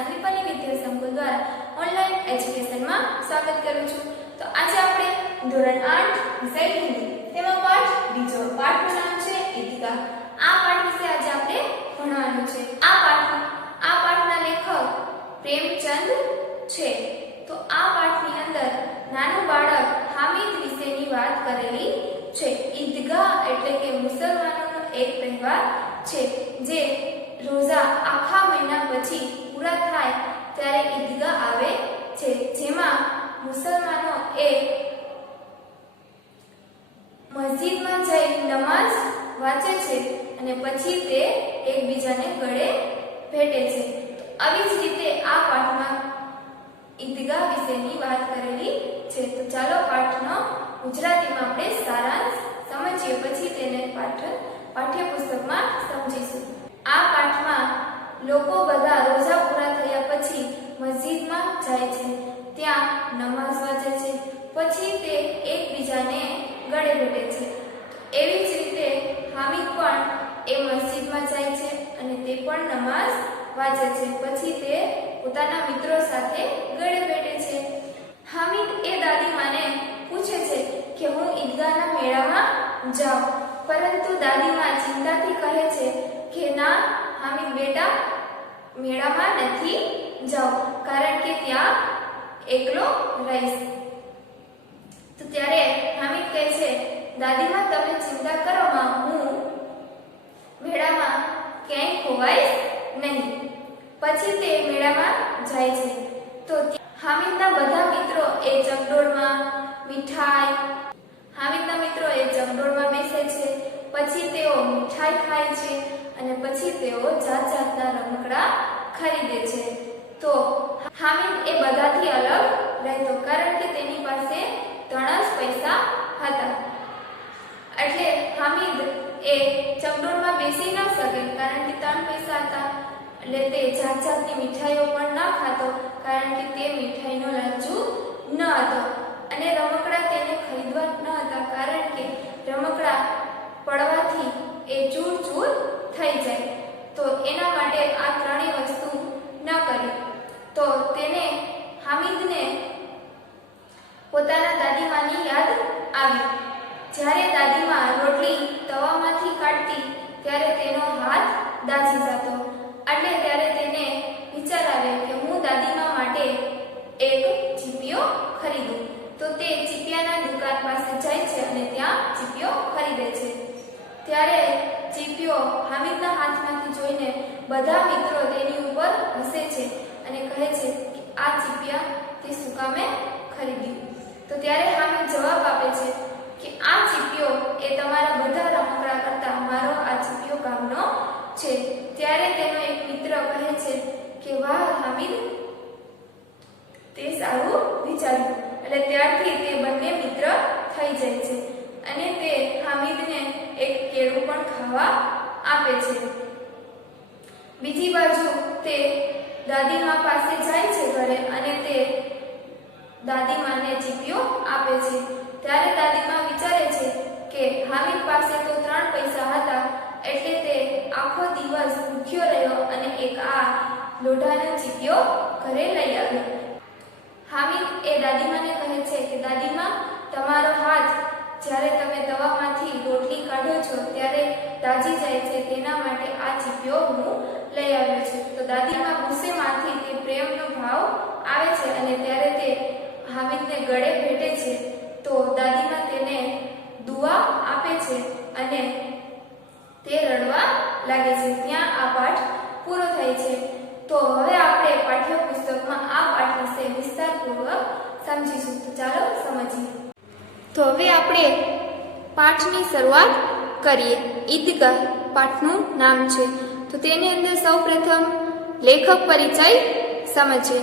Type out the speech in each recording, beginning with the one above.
શાંતિપની વિદ્યા સંકુલ દ્વારા ઓનલાઈન એજ્યુકેશનમાં સ્વાગત કરું છું। તો આજે આપણે ધોરણ 8 વિષય હિન્દી તેમાં પાઠ બીજો, પાઠનું નામ છે ઈદગાહ। આ પાઠ વિશે આજે આપણે ભણવાનું છે। આ પાઠના લેખક પ્રેમચંદ છે। તો આ પાઠની અંદર નાનું બાળક હામિદ વિશેની વાત કરેલી છે। ઈદગાહ એટલે કે મુસલમાનોનો એક તહેવાર છે જે રોઝા આખા મહિના પછી પૂરા થાય ત્યારે ઈદગાહ આવે છે, જેમાં મુસલમાનો મસ્જિદમાં જઈ નમાઝ વાંચે છે અને પછી તે એકબીજાને ગળે ભેટે છે। આવી જ રીતે આ પાઠમાં ઈદગાહ વિશેની વાત કરેલી છે। તો ચાલો પાઠનો ગુજરાતીમાં આપણે સારાંશ સમજીએ, પછી તેને પાઠ્યપુસ્તકમાં સમજીશું। આ પાઠમાં લોકો બધા રોજા પૂરા થયા પછી મસ્જિદમાં જાય છે, ત્યાં નમાઝ વાંચે છે, પછી તે એકબીજાને ગળે ભેટે છે। એવી જ રીતે હામિદ પણ એ મસ્જિદમાં જાય છે અને તે પણ નમાઝ વાંચે છે, પછી તે પોતાના મિત્રો સાથે ગળે ભેટે છે। હામિદ એ દાદીમાને પૂછે છે કે હું ઈદગાહના મેળામાં જાઉં, પરંતુ દાદીમા ચિંતાથી કહે છે કે ના હામિદ બેટા, મેળામાં નથી જાઉં, કારણ કે ત્યાં એકલો રહીશ। તો ત્યારે હામિદ કહે છે, દાદીમા તમે ચિંતા કરો માં, હું મેળામાં ક્યાંય ખોવાઈશ નહીં। પછી તે મેળામાં જાય છે તો હામિદના બધા મિત્રો એ ચકડોળમાં બેસે છે, પછી તેઓ મીઠાઈ ખાય છે અને પછી તેઓ જાત જાતના રમકડા ખરીદે છે। તો હામિદ એ બધાથી અલગ રહેતો, કારણ કે તેની પાસે 3 જ પૈસા હતા, એટલે હામિદ એ ચકડોળમાં બેસી ન શકે, કારણ કે 3 પૈસા હતા, એટલે તે જાત જાતની મીઠાઈઓ પણ ન ખાતો, કારણ કે તે મીઠાઈનો લાલચુ ન હતો, અને રમકડા તેને ખરીદવા ન હતા, કારણ કે રમકડા પડવાથી એ ચૂર ચૂર થઈ જાય। તો એના માટે આ 3 વસ્તુ ન કરી। તો તેને હામિદને પોતાના દાદીમાની યાદ આવી। જ્યારે દાદીમા રોટલી તવામાંથી કાઢતી ત્યારે તેનો હાથ દાઝી જતો, એટલે ત્યારે તેને વિચાર આવ્યો કે હું દાદીમા માટે એક ચીપિયો ખરીદું। તો તે ચીપિયાના દુકાન પાસે જાય છે અને ત્યાં ચીપિયો ખરીદે છે। ત્યારે ચીપિયો હામિદના હાથમાંથી જોઈને બધા મિત્રો તેની ઉપર હસે છે અને કહે છે કે આ ચીપિયા તે શું કામે ખરીદ્યું? તો ત્યારે હામિદ જવાબ આપે છે કે આ ચીપિયો એ તમારા બધા રમકડા કરતા મારો આ ચીપિયો કામનો છે। ત્યારે તેનો એક મિત્ર કહે છે કે વાહ હામિદ, તે સારું વિચાર્યું। એટલે ત્યારથી તે બંને મિત્ર થઈ જાય છે અને તે હામિદને એક કેળું પણ ખાવા આપે છે। બીજી બાજુ તે દાદીમા પાસે જાય છે ઘરે, અને તે દાદીમાને ચીપિયો આપે છે। ત્યારે દાદીમા વિચારે છે કે હામિદ પાસે તો 3 પૈસા હતા, એટલે તે આખો દિવસ ભૂખ્યો રહ્યો અને એક આ લોઢાનો ચીપિયો ઘરે લઈ આવ્યો। હામિદ એ દાદીમાને કહે છે કે દાદીમા, તમારો હાથ જ્યારે તમે તવામાંથી રોટલી કાઢો છો ત્યારે દાઝી જાય છે, તેના માટે આ ચીપિયો હું લઈ આવ્યો છું। તો દાદીમા ગુસ્સેમાંથી તે પ્રેમનો ભાવ આવે છે અને ત્યારે તે હામિદને ગળે ભેટે છે। તો દાદીમા તેને દુઆ આપે છે અને તે રડવા લાગે છે। ત્યાં આ પાઠ પૂરો થાય છે। તો હવે આપણે પાઠ્યપુસ્તકમાં આ પાઠ વિશે વિસ્તારપૂર્વક સમજીશું। તો ચાલો સમજીએ। તો હવે આપણે પાઠની શરૂઆત કરીએ। ઈદગાહ પાઠનું નામ છે, તો તેની અંદર સૌપ્રથમ લેખક પરિચય સમજીએ।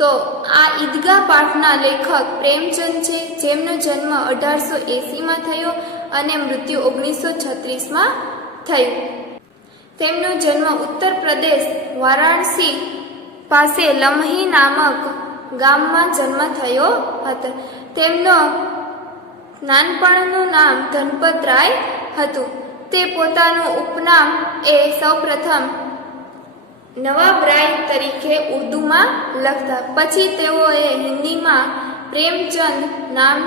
તો આ ઈદગાહ પાઠના લેખક પ્રેમચંદ છે, જેમનો જન્મ 1880માં થયો અને મૃત્યુ 1936માં થયું। તેમનો જન્મ ઉત્તર પ્રદેશ વારાણસી પાસે લમ્હી નામક ગામમાં જન્મ થયો હતો। તેમનો નાનપણનું નામ ધનપતરાય હતું। તે પોતાનું ઉપનામ એ સૌપ્રથમ નવાબરાય તરીકે ઉર્દૂમાં લખતા. પછી તેઓએ હિન્દીમાં પ્રેમચંદ નામ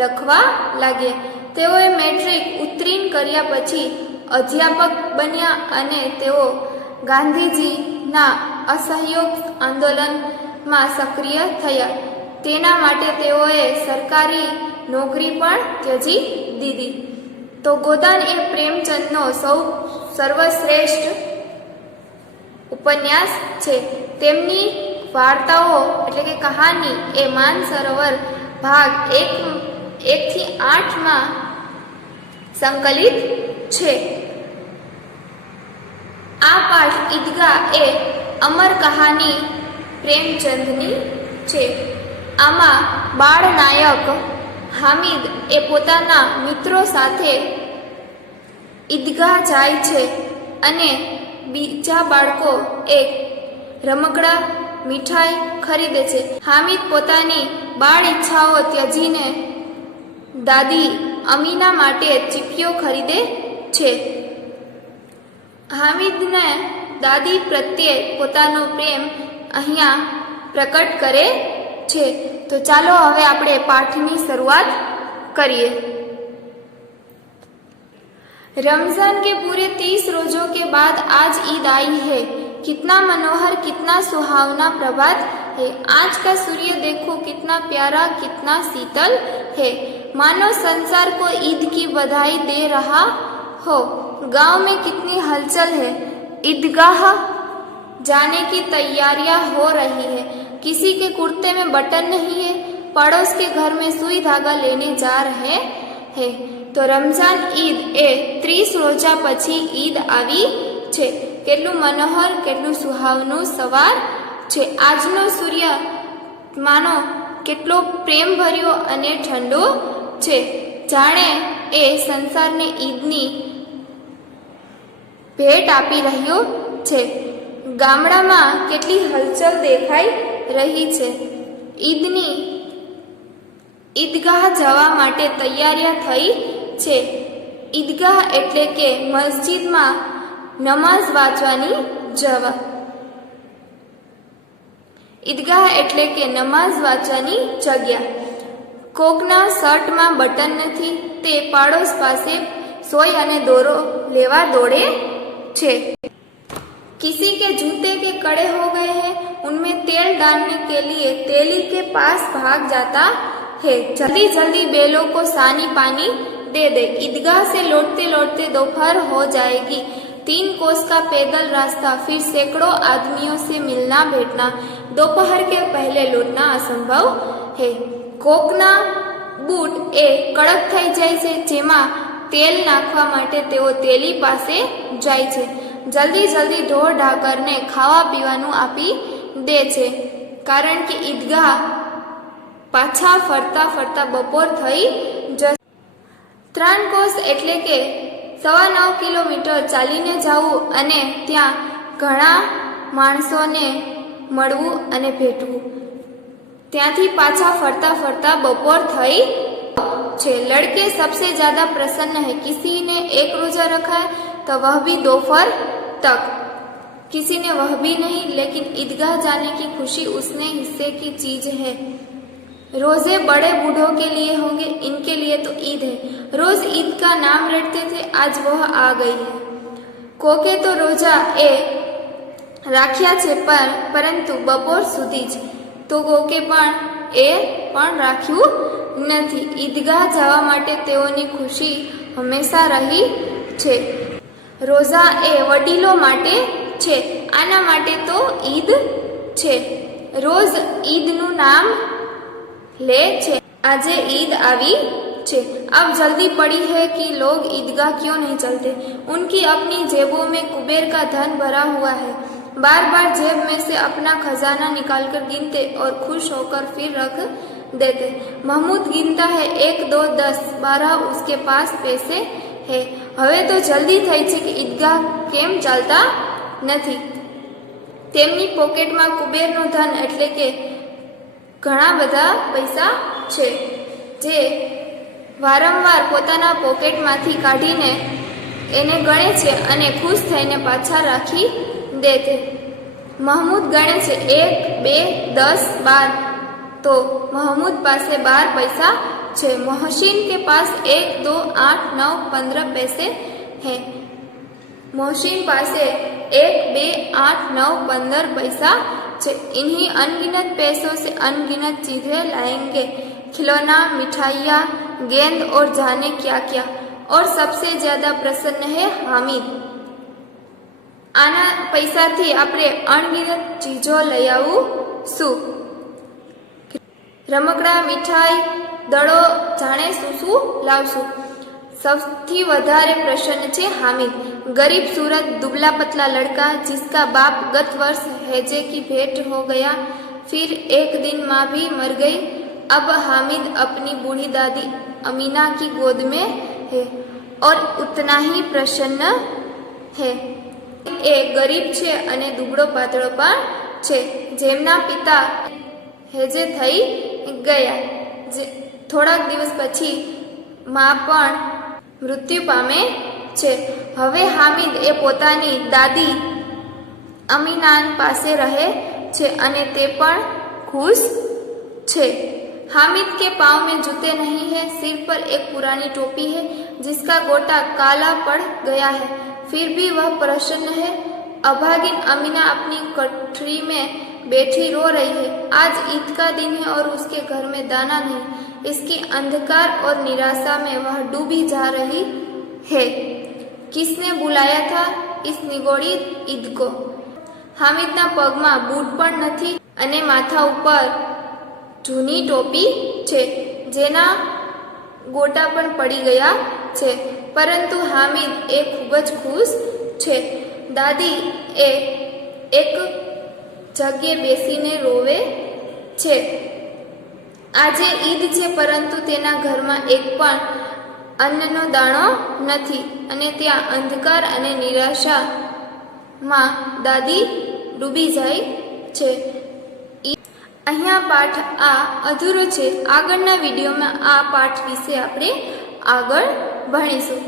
લખવા લાગ્યા. તેઓએ મેટ્રિક ઉત્તીર્ણ કર્યા પછી અધ્યાપક બન્યા અને તેઓ ગાંધીજીના અસહયોગ આંદોલનમાં સક્રિય થયા. તેના માટે તેઓએ સરકારી નોકરી પણ ત્યજી દીધી. તો ગોદાન એ પ્રેમચંદનો સર્વશ્રેષ્ઠ ઉપન્યાસ છે. તેમની વાર્તાઓ એટલે કે કહાની એ માનસરોવર ભાગ 1 થી 8 સંકલિત છે. આ પાઠ ઈદગાહ એ અમર કહાની પ્રેમચંદની છે. આમાં બાળ નાયક હામિદ એ પોતાના મિત્રો સાથે ઈદગાહ જાય છે અને બીજા બાળકો એક રમકડા મીઠાઈ ખરીદે છે. હામિદ પોતાની બાળ ઈચ્છાઓ ત્યજીને દાદી અમીના માટે ચીપીઓ ખરીદે છે. હામિદને દાદી પ્રત્યે પોતાનો પ્રેમ અહીંયા પ્રકટ કરે છે. તો ચાલો હવે આપણે પાઠની શરૂઆત કરીએ. रमजान के पूरे 30 रोजों के बाद आज ईद आई है. कितना मनोहर, कितना सुहावना प्रभात है. आज का सूर्य देखो कितना प्यारा, कितना शीतल है. मानो संसार को ईद की बधाई दे रहा हो. गांव में कितनी हलचल है. ईदगाह जाने की तैयारियां हो रही है. किसी के कुर्ते में बटन नहीं है. पड़ोस के घर में सुई धागा लेने जा रहे हैं. તો રમઝાન ઈદ એ 30 રોજા પછી ઈદ આવી છે. કેટલું મનોહર, કેટલું સુહાવનું સવાર છે. આજનો સૂર્ય માનો કેટલો પ્રેમભર્યો અને ઠંડો છે. જાણે એ સંસારને ઈદની ભેટ આપી રહ્યો છે. ગામડામાં કેટલી હલચલ દેખાઈ રહી છે. ઈદગાહ જવા માટે તૈયારીઓ થઈ છે. ઈદગાહ એટલે કે મસ્જિદમાં નમાઝ વાંચવાની જવા. ઈદગાહ એટલે કે નમાઝ વાંચવાની જગ્યા. કોકના શર્ટમાં બટન નથી, તે પાડોશ પાસે સોય અને દોરો લેવા દોડે છે. किसी के जूते के कड़े हो गए हैं, उनमें तेल डालने के लिए तेली के पास भाग जाता है. जल्दी जल्दी बैलों को सानी पानी दे दे. ईदगाह से लौटते लौटते दोपहर हो जाएगी. 3 कोस का पैदल रास्ता, फिर सैकड़ों आदमियों से मिलना बैठना. दोपहर के पहले लौटना असंभव है. કોકના બૂટ એ કડક થઈ જાય છે, જેમાં તેલ નાખવા માટે તેઓ તેલી પાસે જાય છે. જલ્દી જલ્દી ઢોર ઢાકરને ખાવા પીવાનું આપી દે છે, કારણ કે ઈદગાહ પાછા ફરતા ફરતા બપોર થઈ જશે. 3 કોસ એટલે કે 9.25 કિલોમીટર ચાલીને જવું અને ત્યાં ઘણા માણસોને મળવું અને ભેટવું. ત્યાંથી પાછા ફરતા ફરતા બપોર થઈ છે. लड़के सबसे ज्यादा प्रसन्न है. किसी ने 1 रोजा रखा है तो वह भी दोपहर तक. किसी ने वह भी नहीं, लेकिन ईदगाह जाने की खुशी उसने हिस्से की चीज है. रोजे बड़े बूढ़ों के लिए होंगे, इनके लिए तो ईद है. रोज ईद का नाम रटते थे, आज वह आ गई है. कोके तो रोजा ए રાખ્યા છે, પરંતુ બપોર સુધી જ. તો કોકે પણ રાખ્યું નથી. ઈદગાહ જવા માટે તેઓની ખુશી હંમેશા રહી છે. રોઝા એ વડીલો માટે છે, આના માટે તો ઈદ છે. રોજ ઈદનું નામ ले छे. આજે ईद આવી છે. अब जल्दी पड़ी है कि लोग ईदगाह क्यों नहीं चलते. उनकी अपनी जेबों में कुबेर का धन भरा हुआ है. बार बार जेब में से अपना खजाना निकालकर गिनते और खुश होकर फिर रख देते. महमूद गिनता है 1, 2, 10, 12 उसके पास पैसे है. હવે તો જલ્દી થઈ છે કે ઈદગાહ કેમ ચાલતા નથી. તેમની પોકેટમાં કુબેરનું ધન એટલે કે ઘણા બધા પૈસા છે, જે વારંવાર પોતાના પોકેટમાંથી કાઢીને એને ગણે છે અને ખુશ થઈને પાછા રાખી દે છે. महमूद गणे छे 1, 2, 10, 12 तो महमूद पासे 12 पैसा छे। मोहसिन के पास 1, 2, 8, 9, 15 पैसे हैं। मोहसिन पासे 1, 2, 8, 9, 15 पैसा छे। इन्हीं अनगिनत पैसों से अनगिनत चीजें लाएंगे, खिलौना, मिठाइयाँ, गेंद और जाने क्या क्या। और सबसे ज्यादा प्रसन्न है हामिद। आना पैसाथी आपणे अनगिनत चीजों लई आवशुं। रमकड़ा, मिठाई, दड़ो, जाने शुं लावशुं। सौथी वधारे प्रसन्न छे हामिद। गरीब सूरत दुबला पतला लड़का जिसका बाप गत वर्ष हैजे की भेंट हो गया, फिर एक दिन माँ भी मर गई। अब हामिद अपनी बूढ़ी दादी अमीना की गोद में है और उतना ही प्रसन्न है। ए गरीब छे अने दुबळो पातळो पण छे, जेमना पिता हेजे थई गया। થોડાક દિવસ પછી માં પણ મૃત્યુ પામે છે। હવે હામિદ એ પોતાની દાદી અમીના પાસે રહે છે અને તે પણ ખુશ છે। हामिद के पाँव में जूते नहीं है, सिर पर एक पुरानी टोपी है जिसका गोटा काला पड़ गया है, फिर भी वह प्रसन्न है। अभागिन अमीना अपनी कटरी में बैठी रो रही है। आज ईद का दिन है और उसके घर में दाना नहीं। इसकी अंधकार और निराशा में वह डूबी जा रही है। किसने बुलाया था इस निगोड़ी ईद को? हामिदना पगमा बूट पण नहीं अने माथा ऊपर जूनी टोपी छे जेना गोटा पण पड़ी गया छे, परंतु हामिद ए खूब ज खुश छे। दादी ए एक जगह बेसीने रोवे छे। आजे ईद छे परंतु तेना घरमां एक पण अन्ननो दाणो नथी अने त्यां अंधकार अने निराशामां दादी डूबी जाय छे। अहींया पाठ आ अधूरो छे। आगळना विडियोमां आ पाठ विषे आपणे आगळ भणीशुं।